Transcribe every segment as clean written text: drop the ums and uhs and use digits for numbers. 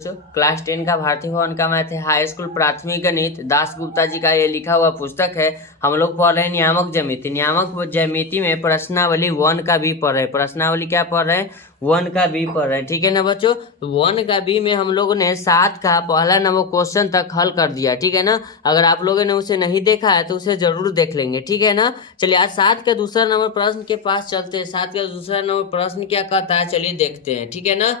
Class 10 का भारतीय भवन का मैथ है, हाई स्कूल प्राथमिक गणित, दास गुप्ता जी का ये लिखा हुआ पुस्तक है। हम लोग पढ़ रहे हैं नियामक ज्यामिति। नियामक ज्यामिति में प्रश्नावली 1 का बी पढ़ रहे हैं। प्रश्नावली क्या पढ़ रहे हैं? 1 का बी पढ़ रहे हैं। ठीक है ना बच्चों? तो 1 का बी में हम लोगों ने 7 का पहला नंबर क्वेश्चन तक हल कर दिया। ठीक है ना? अगर आप लोगों ने उसे नहीं देखा है तो उसे जरूर देख लेंगे। ठीक है ना? चलिए आज 7 का दूसरा नंबर प्रश्न के पास चलते हैं। 7 का दूसरा नंबर प्रश्न क्या कहता है, चलिए देखते हैं। ठीक है ना?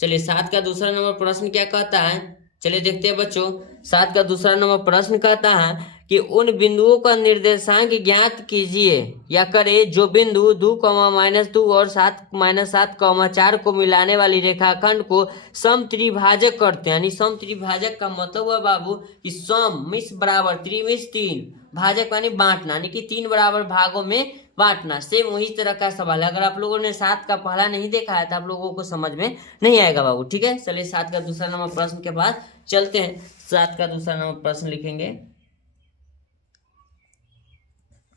चलिए 7 का दूसरा नंबर प्रश्न क्या कहता है, चलिए देखते हैं बच्चों। 7 का दूसरा नंबर प्रश्न कहता है कि उन बिंदुओं का निर्देशांक ज्ञात कीजिए या करें जो बिंदु 2, -2 और 7, -7, 4 को मिलाने वाली रेखाखंड को समत्रिभाजक करते हैं। यानी समत्रिभाजक का मतलब हुआ बाबू कि सम मिस बराबर, त्रिमिस 3, भाजक यानी बांटना, यानी कि 3 बराबर भागों में बांटना। सेम वही तरह का सवाल है। अगर आप लोगों ने 7 का पहला नहीं देखा है तो आप लोगों को समझ में नहीं आएगा बाबू। ठीक है, चलिए 7 का दूसरा नंबर प्रश्न के बाद चलते हैं। 7 का दूसरा नंबर प्रश्न लिखेंगे।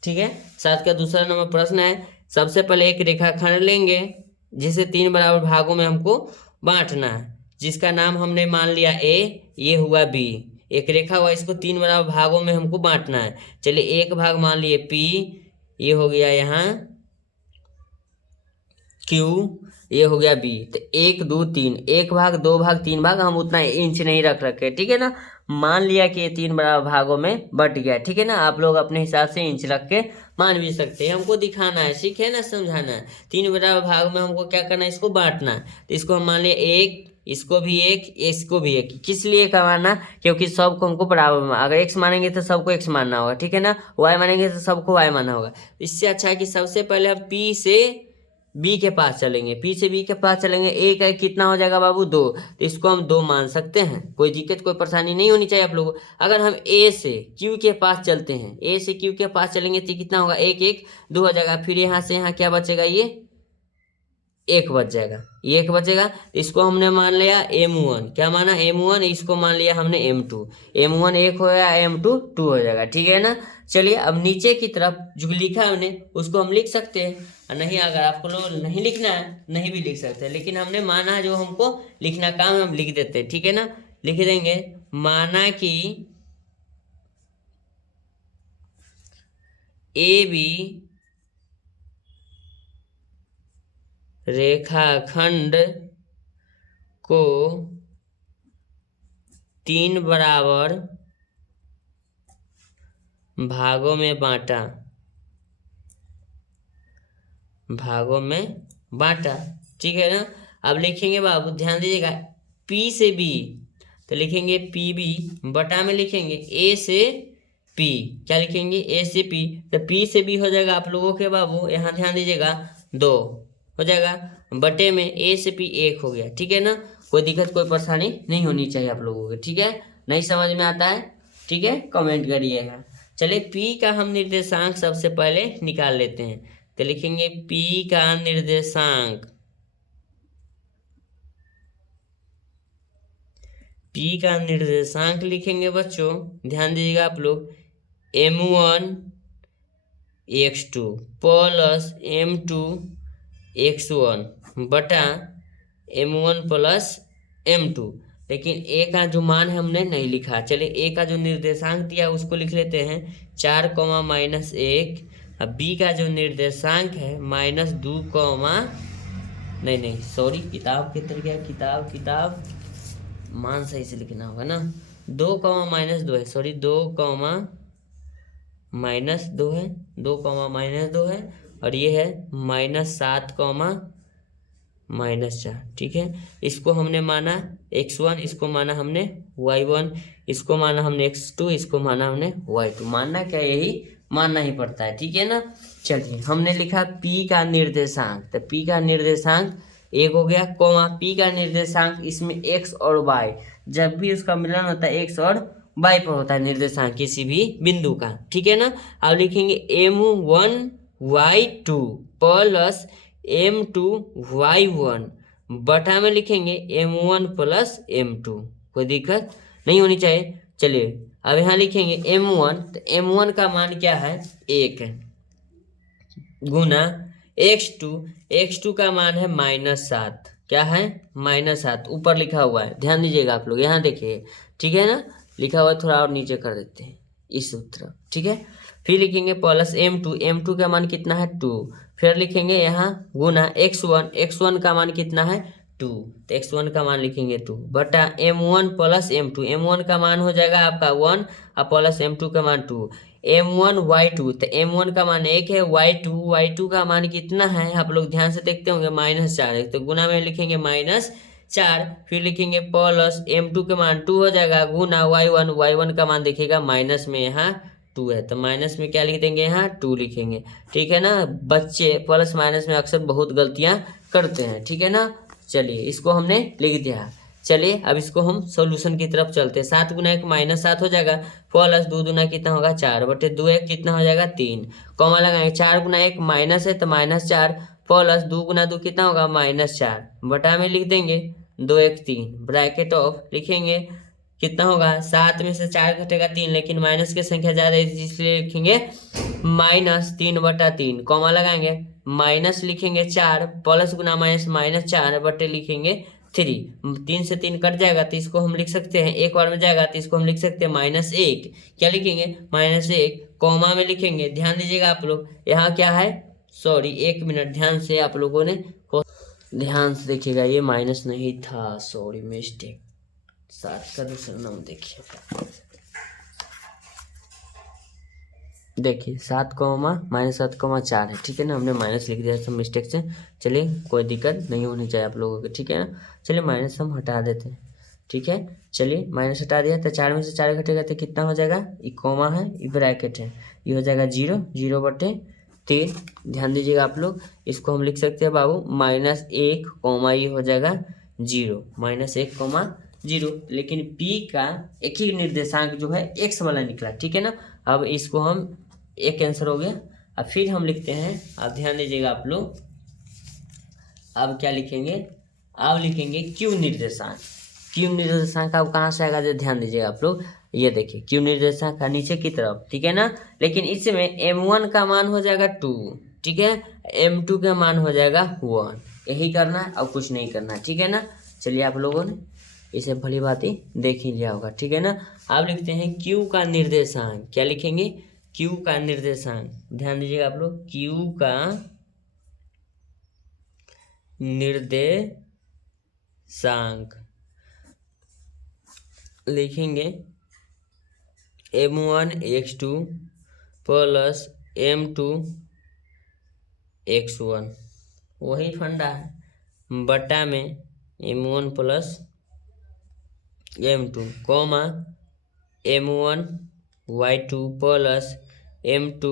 ठीक है, 7 का दूसरा नंबर प्रश्न है, सबसे पहले एक रेखाखंड लेंगे जिसे 3 बराबर भागों में हमको बांटना है, जिसका नाम हमने मान लिया ए, ये हुआ बी। एक रेखा हुआ, इसको 3 बराबर भागों में हमको बांटना है। चलिए एक भाग मान लिए पी, ये हो गया यहाँ क्यू, ये हो गया बी। तो 1 2 3, एक भाग, 2 भाग, 3 भाग, हम उतना इंच नहीं रख रखे। ठीक है ना? मान लिया कि ये 3 बराबर भागों में बट गया। ठीक है ना? आप लोग अपने हिसाब से इंच रख के मान भी सकते हैं। हमको दिखाना है, ठीक है ना, समझाना है। 3 बराबर भाग में हमको क्या करना है, इसको बांटना है। तो इसको हम मान लिया एक, इसको भी एक, इसको भी एक। किस लिए का मानना? क्योंकि सबको हमको बराबर, अगर एक्स मानेंगे तो सबको एक्स मानना होगा। ठीक है ना? वाई मानेंगे तो सबको वाई मानना होगा। इससे अच्छा है कि सबसे पहले हम पी से बी के पास चलेंगे। पी से बी के पास चलेंगे। एक है कितना हो जाएगा बाबू, 2। तो इसको हम 2 मान सकते हैं। कोई दिक्कत, कोई परेशानी नहीं होनी चाहिए आप लोगों को। अगर हम ए से क्यू के पास चलते हैं, ए से क्यू के पास चलेंगे तो कितना होगा, 1 1 2 हो जाएगा। फिर यहाँ से यहाँ क्या बचेगा, ये 1 बच जाएगा, ये 1 बचेगा। इसको हमने मान लिया M1, क्या माना, M1। इसको मान लिया हमने M2। M1 1 हो गया, M2 2 हो जाएगा। ठीक है ना? चलिए अब नीचे की तरफ जो लिखा है हमने उसको हम लिख सकते हैं, और नहीं अगर आपको लोग नहीं लिखना है नहीं भी लिख सकते हैं। लेकिन हमने माना जो हमको लिखना काम है हम लिख देते हैं। ठीक है ना? लिख देंगे माना कि AB रेखाखंड को 3 बराबर भागों में बांटा, भागों में बांटा। ठीक है ना? अब लिखेंगे बाबू, ध्यान दीजिएगा, पी से बी, तो लिखेंगे पी बी, बटा में लिखेंगे ए से पी। क्या लिखेंगे, ए से पी। तो पी से बी हो जाएगा आप लोगों के बाबू, यहाँ ध्यान दीजिएगा, 2 हो जाएगा, बटे में ए से पी 1 हो गया। ठीक है ना? कोई दिक्कत, कोई परेशानी नहीं होनी चाहिए आप लोगों को। ठीक है? नहीं समझ में आता है, ठीक है, कमेंट करिएगा। चलिए पी का हम निर्देशांक सबसे पहले निकाल लेते हैं। तो लिखेंगे P का निर्देशांक, P का निर्देशांक लिखेंगे बच्चों, ध्यान दीजिएगा आप लोग, M1 x2 plus M2 x1 बटा M1 प्लस M2। लेकिन ए का जो मान है हमने नहीं लिखा। चलिए ए का जो निर्देशांक दिया उसको लिख लेते हैं, 4, -1। अब बी का जो निर्देशांक है -2, नहीं सॉरी, किताब के तरह गया, किताब मान सही से लिखना होगा ना। 2, -2 है, सॉरी 2, -2 है, 2, -2 है, और ये है -7, -4। ठीक है? इसको हमने माना x1, इसको माना हमने y1, इसको माना हमने x2, इसको माना हमने y2। मानना क्या, यही मानना ही पड़ता है। ठीक है ना? चलिए हमने लिखा P का निर्देशांक, तो P का निर्देशांक 1 हो गया, P का निर्देशांक, इसमें x और y, जब भी उसका मिलन होता है x और y पर होता है निर्देशांक किसी भी बिंदु का। ठीक है ना? अब लिखेंगे M1 y2 plus M2 y1 बटा में लिखेंगे M1 प्लस M2। कोई दिक्कत नहीं होनी चाहिए। चलिए अब यहाँ लिखेंगे M1, तो M1 का मान क्या है, 1 गुना x2 का मान है -7। क्या है -7 ऊपर लिखा हुआ है, ध्यान दीजिएगा आप लोग, यहाँ देखिए ठीक है ना, लिखा हुआ है, थोड़ा और नीचे कर देते हैं इस तरफ, ठीक है। फिर लिखेंगे प्लस m2 का मान कितना है 2, फिर लिखेंगे यहाँ गुना x1 का मान कितना है 2, तो x1 का मान लिखेंगे 2 बटा m1 प्लस m1 का मान हो जाएगा आपका 1 और प्लस m2 का मान 2, m1 y2, तो m1 का मान 1 है, y2 का मान कितना है आप लोग ध्यान से देखते होंगे -4 है, तो गुना में लिखेंगे -4, फिर लिखेंगे प्लस m2 के मान 2 हो जाएगा गुना y1 का मान देखिएगा माइनस में यहाँ 2 है, तो माइनस में क्या लिख देंगे यहाँ 2 लिखेंगे, ठीक है ना। बच्चे प्लस माइनस में अक्सर बहुत गलतियाँ करते हैं, ठीक है ना। चलिए इसको हमने लिख दिया। चलिए अब इसको हम सॉल्यूशन की तरफ चलते हैं। 7 गुना 1 -7 हो जाएगा, प्लस 2 दूना कितना होगा 4 बटे 2 1 कितना हो जाएगा 3, कॉमा लगाएंगे 4 गुना 1 माइनस है तो -4 प्लस 2 गुना 2 कितना होगा -4 बटा में लिख देंगे 2 1 3 ब्रैकेट ऑफ लिखेंगे कितना होगा 7 में से 4 घटेगा 3, लेकिन माइनस की संख्या ज़्यादा है इसलिए लिखेंगे -3 बटा 3, कॉमा लगाएंगे माइनस लिखेंगे 4 प्लस गुना -4 बटे लिखेंगे 3, 3 से 3 कट जाएगा तो इसको हम लिख सकते हैं, एक बार में जाएगा तो इसको हम लिख सकते हैं -1, क्या लिखेंगे -1, कॉमा में लिखेंगे, ध्यान दीजिएगा आप लोग यहाँ क्या है, सॉरी 1 मिनट ध्यान से आप लोगों ने ध्यान से देखिएगा, ये माइनस नहीं था, सॉरी मिस्टेक। 7 का दूसरा नाम देखिए, देखिए 7 -7 है, ठीक है ना, हमने माइनस लिख दिया सब मिस्टेक से। चलिए कोई दिक्कत नहीं होनी चाहिए आप लोगों को, ठीक है ना। चलिए माइनस हम हटा देते हैं, ठीक है। चलिए माइनस हटा दिया तो 4 में से 4 घटेगा तो कितना हो जाएगा, ये कॉमा है ये ब्रैकेट है, ये हो जाएगा 0 बटे 3, ध्यान दीजिएगा आप लोग। इसको हम लिख सकते हैं बाबू -1 कॉमा ये हो जाएगा 0, -1 0, लेकिन p का एक ही निर्देशांक जो है x वाला निकला, ठीक है ना। अब इसको हम एक आंसर हो गया। अब फिर हम लिखते हैं, अब ध्यान दीजिएगा आप लोग, अब क्या लिखेंगे, अब लिखेंगे q निर्देशांक अब कहाँ से आएगा, जो ध्यान दीजिएगा आप लोग, ये देखिए q निर्देशांक का नीचे की तरफ, ठीक है ना। लेकिन इसमें m1 का मान हो जाएगा 2, ठीक है, m2 का मान हो जाएगा 1, यही करना है और कुछ नहीं करना, ठीक है ना। चलिए आप लोगों ने इसे भली बात ही देख ही लिया होगा, ठीक है ना। आप लिखते हैं q का निर्देशांक, क्या लिखेंगे q का निर्देशांक, ध्यान दीजिएगा आप लोग, q का निर्देशांक लिखेंगे m1 x2 plus m2 x1, वही फंडा है, बटा में m1 plus m2 comma m1 y2 plus m2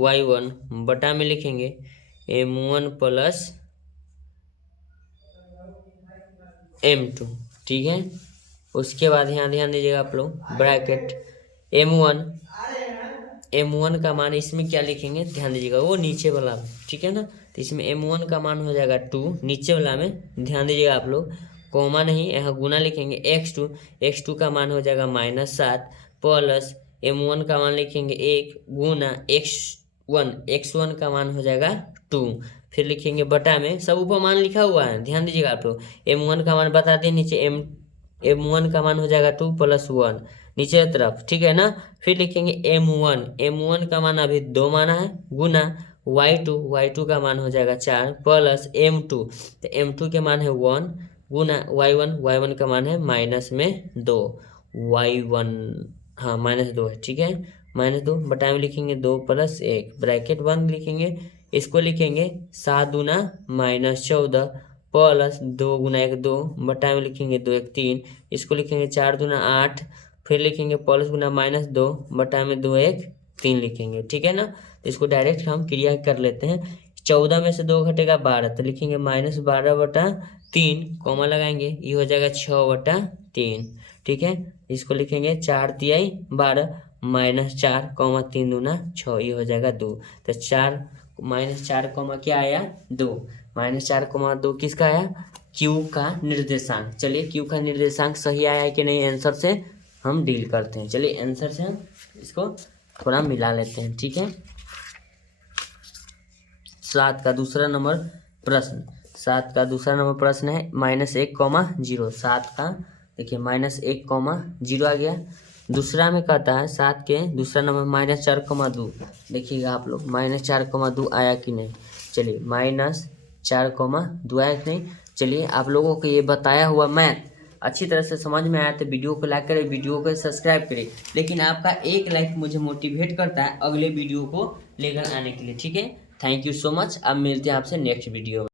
y1 बटा में लिखेंगे m1 प्लस m2, ठीक है। उसके बाद यहाँ ध्यान दीजिएगा आप लोग, ब्रैकेट m1 का मान इसमें क्या लिखेंगे, ध्यान दीजिएगा वो नीचे वाला, ठीक है ना। तो इसमें m1 का मान हो जाएगा 2, नीचे वाला में ध्यान दीजिएगा आप लोग, कॉमा नहीं यहाँ गुना लिखेंगे x2 का मान हो जाएगा -7 प्लस m1 का मान लिखेंगे 1 गुना x1 का मान हो जाएगा 2, फिर लिखेंगे बटा में, सब ऊपर मान लिखा हुआ है, ध्यान दीजिएगा आप लोग। m1 का मान बता दें नीचे, m1 का मान हो जाएगा 2 + 1 नीचे तरफ, ठीक है ना। फिर लिखेंगे m1 का मान अभी 2 माना है गुना y2 का मान हो जाएगा 4 प्लस m2, तो m2 के मान है 1 गुना y1 का मान है -2 y1, हाँ -2 है, ठीक है, -2 बटा में लिखेंगे 2 + 1 ब्रैकेट बंद लिखेंगे, इसको लिखेंगे 7 दूना -14 प्लस 2 गुना 1 2 बटा में लिखेंगे 2 1 3, इसको लिखेंगे 4 दूना 8, फिर लिखेंगे प्लस गुना -2 बटा में 2 1 3 लिखेंगे, ठीक है ना। इसको डायरेक्ट हम क्रिया कर लेते हैं, 14 में से 2 घटेगा 12, तो लिखेंगे -12/3 कॉमा लगाएंगे, ये हो जाएगा 6/3, ठीक है। इसको लिखेंगे 4 तिहाई 12 -4 कॉमा 3 दूना 6, ये हो जाएगा 2, तो 4 -4 कॉमा क्या आया 2, -4,2 किसका आया, q का निर्देशांक। चलिए q का निर्देशांक सही आया है कि नहीं, आंसर से हम डील करते हैं। चलिए आंसर से हम इसको थोड़ा मिला लेते हैं, ठीक है। 7 का दूसरा नंबर प्रश्न, 7 का दूसरा नंबर प्रश्न है -1,0। 7 का देखिए -1,0 आ गया। दूसरा में कहता है 7 के दूसरा नंबर -4,2। देखिएगा आप लोग -4,2 आया कि नहीं। चलिए -4,2 आया कि नहीं। चलिए आप लोगों को ये बताया हुआ मैथ अच्छी तरह से समझ में आया तो वीडियो को लाइक करें, वीडियो को सब्सक्राइब करें। लेकिन आपका एक लाइक मुझे मोटिवेट करता है अगले वीडियो को लेकर आने के लिए। ठीक है, थैंक यू सो मच। अब मिलते हैं आपसे नेक्स्ट वीडियो में।